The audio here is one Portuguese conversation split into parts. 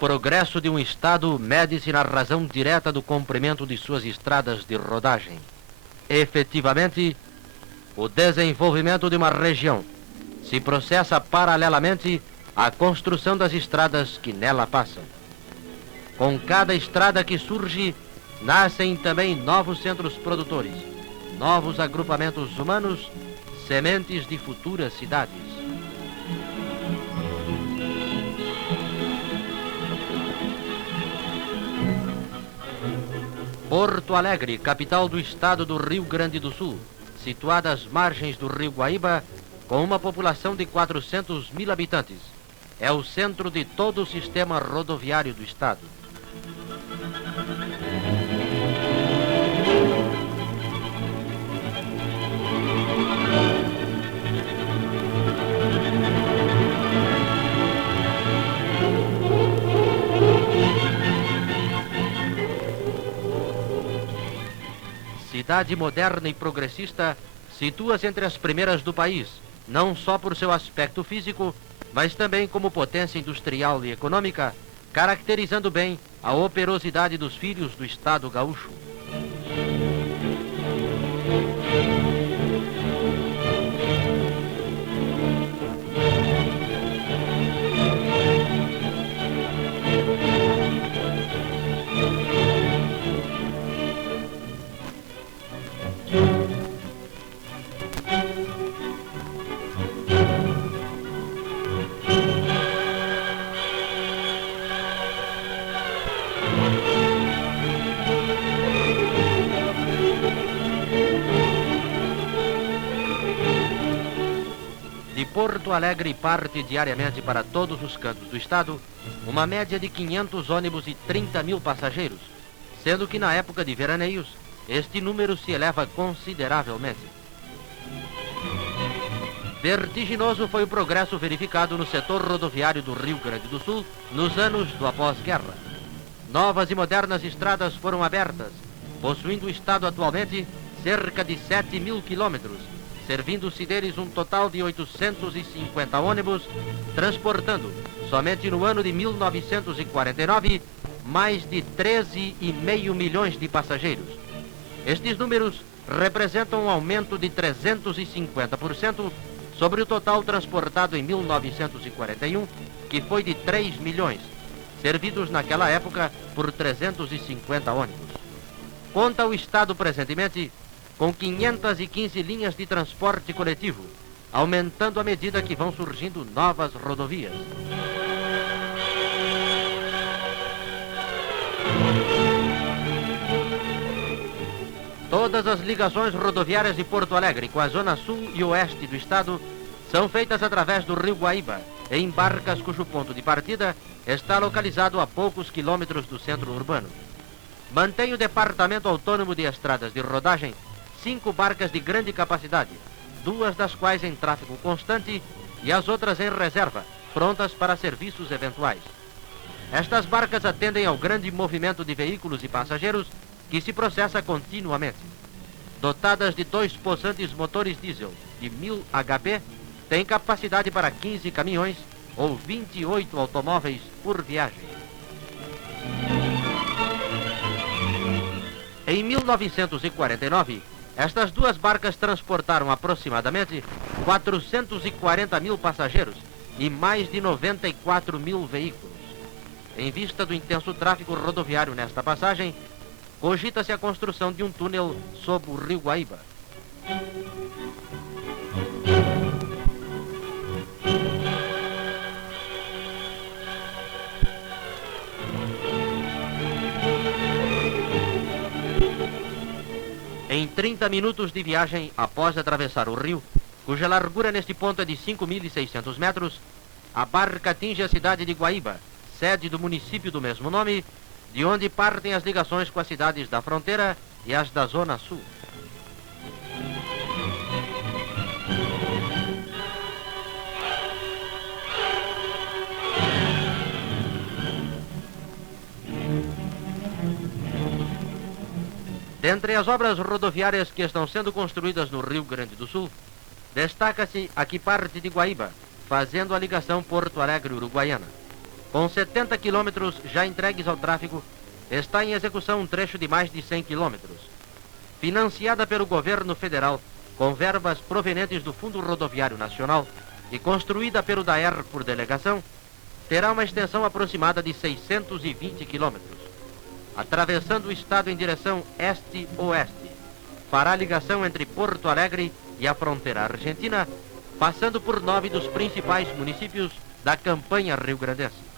progresso de um Estado mede-se na razão direta do comprimento de suas estradas de rodagem. Efetivamente, o desenvolvimento de uma região se processa paralelamente à construção das estradas que nela passam. Com cada estrada que surge, nascem também novos centros produtores, novos agrupamentos humanos, sementes de futuras cidades. Porto Alegre, capital do estado do Rio Grande do Sul, situada às margens do rio Guaíba, com uma população de 400 mil habitantes, é o centro de todo o sistema rodoviário do estado. Cidade moderna e progressista, situa-se entre as primeiras do país, não só por seu aspecto físico, mas também como potência industrial e econômica, caracterizando bem a operosidade dos filhos do Estado gaúcho. De Porto Alegre parte diariamente para todos os cantos do estado uma média de 500 ônibus e 30 mil passageiros, sendo que na época de veraneios este número se eleva consideravelmente. Vertiginoso foi o progresso verificado no setor rodoviário do Rio Grande do Sul nos anos do após-guerra. Novas e modernas estradas foram abertas, possuindo o estado atualmente cerca de 7 mil quilômetros, servindo-se deles um total de 850 ônibus, transportando, somente no ano de 1949, mais de 13,5 milhões de passageiros. Estes números representam um aumento de 350% sobre o total transportado em 1941, que foi de 3 milhões, servidos naquela época por 350 ônibus. Conta o Estado presentemente com 515 linhas de transporte coletivo, aumentando à medida que vão surgindo novas rodovias. Todas as ligações rodoviárias de Porto Alegre com a zona sul e oeste do estado são feitas através do rio Guaíba, em barcas cujo ponto de partida está localizado a poucos quilômetros do centro urbano. Mantém o Departamento Autônomo de Estradas de Rodagem 5 barcas de grande capacidade, 2 das quais em tráfego constante e as outras em reserva, prontas para serviços eventuais. Estas barcas atendem ao grande movimento de veículos e passageiros que se processa continuamente. Dotadas de 2 possantes motores diesel de 1000 HP, têm capacidade para 15 caminhões ou 28 automóveis por viagem. Em 1949, estas 2 barcas transportaram aproximadamente 440 mil passageiros e mais de 94 mil veículos. Em vista do intenso tráfego rodoviário nesta passagem, cogita-se a construção de um túnel sob o rio Guaíba. Em 30 minutos de viagem após atravessar o rio, cuja largura neste ponto é de 5.600 metros, a barca atinge a cidade de Guaíba, sede do município do mesmo nome, de onde partem as ligações com as cidades da fronteira e as da Zona Sul. Dentre as obras rodoviárias que estão sendo construídas no Rio Grande do Sul, destaca-se a que parte de Guaíba, fazendo a ligação Porto Alegre-Uruguaiana. Com 70 quilômetros já entregues ao tráfego, está em execução um trecho de mais de 100 quilômetros. Financiada pelo governo federal, com verbas provenientes do Fundo Rodoviário Nacional e construída pelo DAER por delegação, terá uma extensão aproximada de 620 quilômetros. Atravessando o estado em direção este-oeste, fará ligação entre Porto Alegre e a fronteira argentina, passando por 9 dos principais municípios da campanha rio-grandense.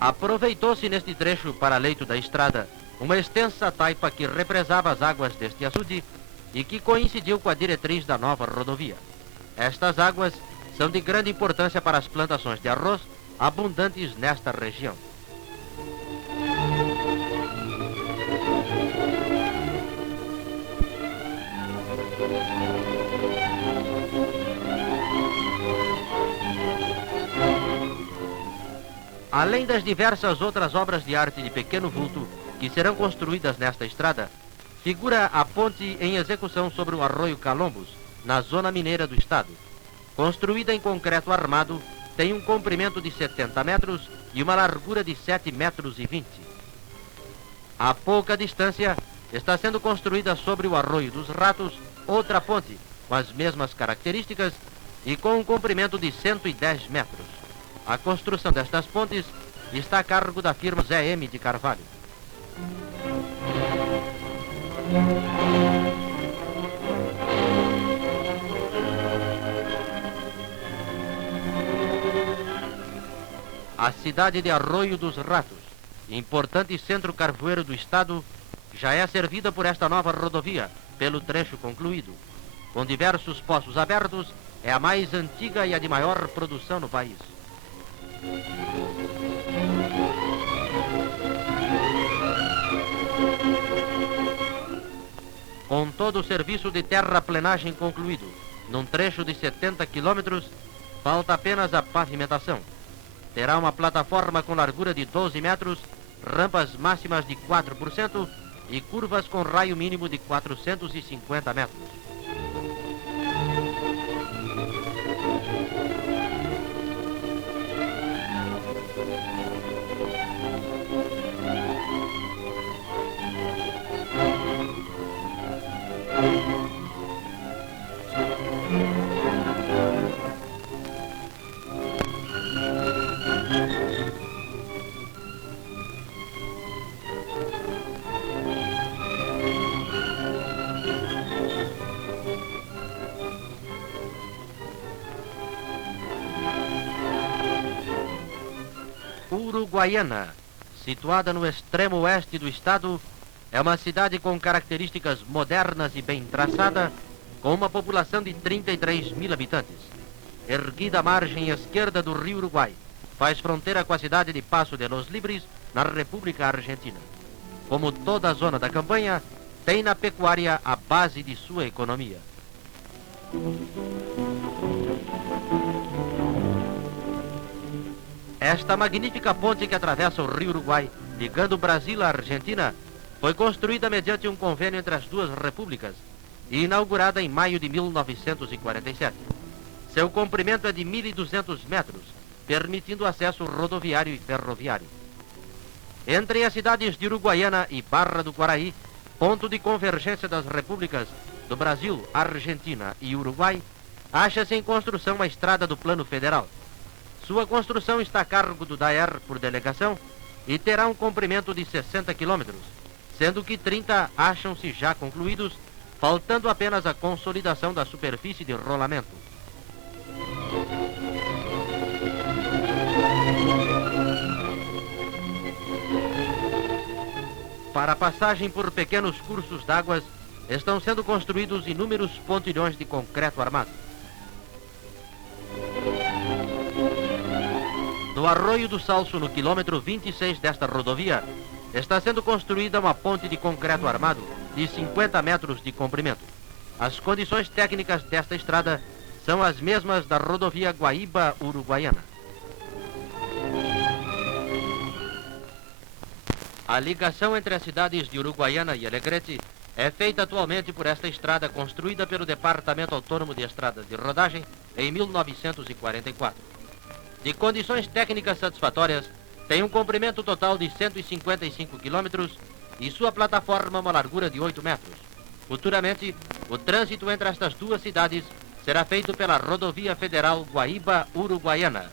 Aproveitou-se neste trecho para leito da estrada uma extensa taipa que represava as águas deste açude e que coincidiu com a diretriz da nova rodovia. Estas águas são de grande importância para as plantações de arroz abundantes nesta região. Além das diversas outras obras de arte de pequeno vulto que serão construídas nesta estrada, figura a ponte em execução sobre o Arroio Calombos, na zona mineira do estado. Construída em concreto armado, tem um comprimento de 70 metros e uma largura de 7,20 metros. A pouca distância, está sendo construída sobre o Arroio dos Ratos outra ponte, com as mesmas características e com um comprimento de 110 metros. A construção destas pontes está a cargo da firma Zé M. de Carvalho. A cidade de Arroio dos Ratos, importante centro carvoeiro do estado, já é servida por esta nova rodovia, pelo trecho concluído. Com diversos poços abertos, é a mais antiga e a de maior produção no país. Com todo o serviço de terraplenagem concluído, num trecho de 70 quilômetros, falta apenas a pavimentação. Terá uma plataforma com largura de 12 metros, rampas máximas de 4% e curvas com raio mínimo de 450 metros. Uruguaiana, situada no extremo oeste do estado, é uma cidade com características modernas e bem traçada, com uma população de 33 mil habitantes. Erguida à margem esquerda do rio Uruguai, faz fronteira com a cidade de Paso de los Libres, na República Argentina. Como toda a zona da campanha, tem na pecuária a base de sua economia. Esta magnífica ponte que atravessa o rio Uruguai, ligando o Brasil à Argentina, foi construída mediante um convênio entre as duas repúblicas e inaugurada em maio de 1947. Seu comprimento é de 1.200 metros, permitindo acesso rodoviário e ferroviário. Entre as cidades de Uruguaiana e Barra do Guaraí, ponto de convergência das repúblicas do Brasil, Argentina e Uruguai, acha-se em construção a estrada do Plano Federal. Sua construção está a cargo do DAER por delegação e terá um comprimento de 60 quilômetros, sendo que 30 acham-se já concluídos, faltando apenas a consolidação da superfície de rolamento. Para a passagem por pequenos cursos d'águas, estão sendo construídos inúmeros pontilhões de concreto armado. No Arroio do Salso, no quilômetro 26 desta rodovia, está sendo construída uma ponte de concreto armado de 50 metros de comprimento. As condições técnicas desta estrada são as mesmas da rodovia Guaíba-Uruguaiana. A ligação entre as cidades de Uruguaiana e Alegrete é feita atualmente por esta estrada construída pelo Departamento Autônomo de Estradas de Rodagem em 1944. De condições técnicas satisfatórias, tem um comprimento total de 155 quilômetros e sua plataforma uma largura de 8 metros. Futuramente, o trânsito entre estas duas cidades será feito pela Rodovia Federal Guaíba-Uruguaiana.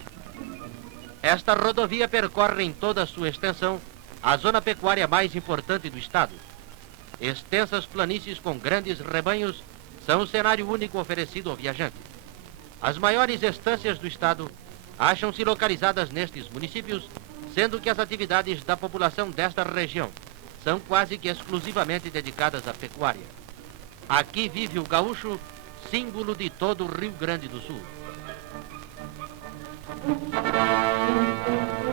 Esta rodovia percorre em toda a sua extensão a zona pecuária mais importante do estado. Extensas planícies com grandes rebanhos são o cenário único oferecido ao viajante. As maiores estâncias do estado acham-se localizadas nestes municípios, sendo que as atividades da população desta região são quase que exclusivamente dedicadas à pecuária. Aqui vive o gaúcho, símbolo de todo o Rio Grande do Sul.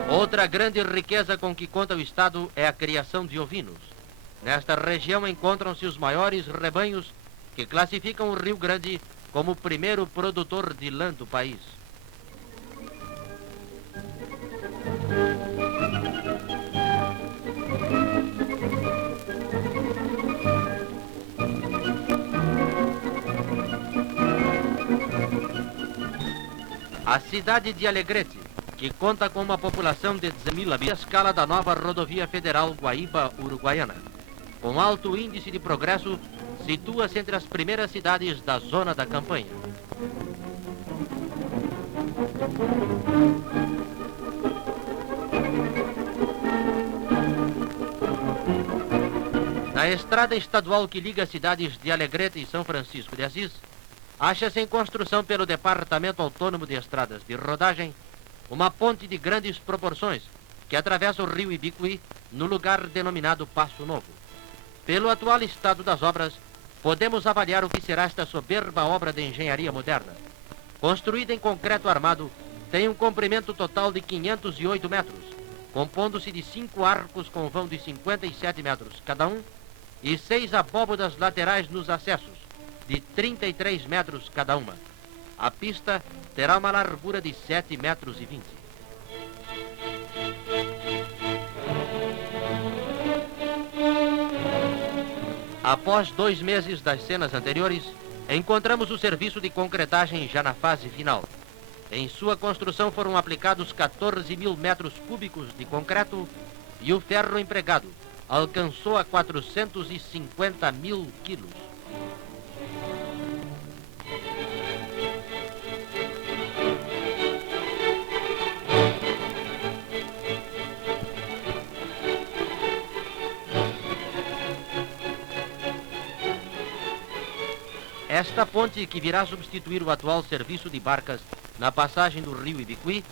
Outra grande riqueza com que conta o estado é a criação de ovinos. Nesta região encontram-se os maiores rebanhos que classificam o Rio Grande como o primeiro produtor de lã do país. A cidade de Alegrete, que conta com uma população de 10.000 habitantes, a escala da nova rodovia federal Guaíba-Uruguaiana. Com alto índice de progresso, situa-se entre as primeiras cidades da zona da campanha. Na estrada estadual que liga as cidades de Alegrete e São Francisco de Assis, acha-se em construção pelo Departamento Autônomo de Estradas de Rodagem uma ponte de grandes proporções que atravessa o rio Ibicuí no lugar denominado Passo Novo. Pelo atual estado das obras, podemos avaliar o que será esta soberba obra de engenharia moderna. Construída em concreto armado, tem um comprimento total de 508 metros, compondo-se de 5 arcos com vão de 57 metros cada um e 6 abóbodas laterais nos acessos, de 33 metros cada uma. A pista terá uma largura de 7,20 metros. Após 2 meses das cenas anteriores, encontramos o serviço de concretagem já na fase final. Em sua construção foram aplicados 14.000 metros cúbicos de concreto e o ferro empregado alcançou a 450.000 quilos. Esta ponte, que virá substituir o atual serviço de barcas na passagem do rio Ibicuí,